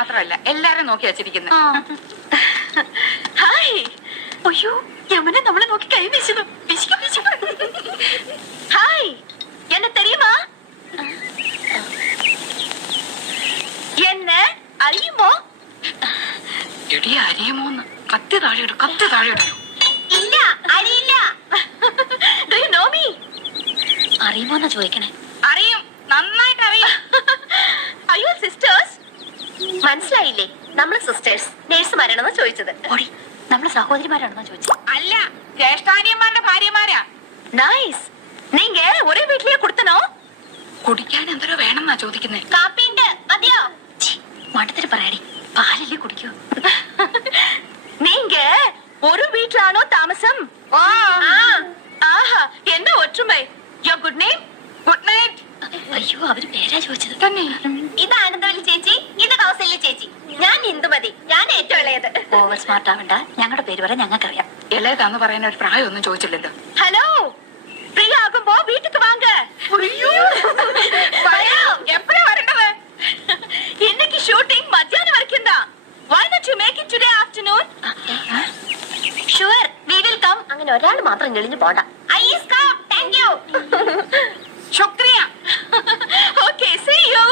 മാത്രമല്ല എല്ലാരും നോക്കി വെച്ചിരിക്കുന്നത്. ഹായ്. അയ്യോ യമനെ നമ്മളെ നോക്കി കൈ വീശുന്നു. ഹായ്, എന്നെ தெரியுமா? എന്നെ അറിയുമോ? എടി അറിയുമോന്ന്? കത്തി താഴെയിടും, കത്തി താഴെയിടും. ഇല്ല, അറിയില്ല. Do you know me? അറിയുമോന്നാ ചോദിക്കണേ. അറിയും, നന്നായിട്ട് അറിയും. Are you sisters? മനസ്സിലായില്ലേ? നമ്മള് സിസ്റ്റേഴ്സ് നേഴ്സുമാരാണെന്ന് ചോദിച്ചത്. ഓടി, നമ്മള് സഹോദരിമാരാണെന്നാ ചോദിച്ചത്. അല്ല, ജ്യേഷ്ഠാനിയന്മാരുടെ ഭാര്യമാരാ. നൈസ്. നീങ്ക ഒരേ വീട്ടിലേ കൊടുത്തനോ? കുടിക്കാൻ എന്തോ വേണമെന്നാ ചോദിക്കുന്നേ. കാപ്പിണ്ട് മതിയോ? മണ്ടത്തിന് പറയാടി, പാലല്ലേ കുടിക്കൂ. നീങ്ക ഒരു വീട്ടിലാണോ താമസം? ആഹാ, എന്താ ഒറ്റുമൈ? യോ ഗുഡ് നെയിം? Good night. അയ്യോ, അവര് പേരാ ചോദിച്ചത്. തന്നെ ഇത് ആനന്ദവല്ലി ചേച്ചി, ഇത് കൗസല്യ ചേച്ചി, ഞാൻ ഇന്ദുമതി, ഞാൻ ഏറ്റവും ഇളയത്. ഓവർ സ്മാർട്ട് ആവണ്ട, ഞങ്ങളുടെ പേര് വരെ ഞങ്ങൾക്കറിയാം. ഇളയതാന്ന് പറയുന്ന ഒരു പ്രായമൊന്നും ചോദിച്ചില്ലല്ലോ. ഹലോ, ഫ്രീ ആകുമ്പോ വീട്ടിക്ക് വാങ്ക. എപ്പോഴാ വരേണ്ടത്? இன்னைக்கு ஷூட்டிங் மத்தியானம் வரைக்கும் தான். Why not you make it today afternoon? Sure, we will come. അങ്ങനെ ഒരാൾ മാത്രം ഞെളിഞ്ഞു പോണ്ട. I is come. Thank you. ശുക്രിയ. Okay, see you.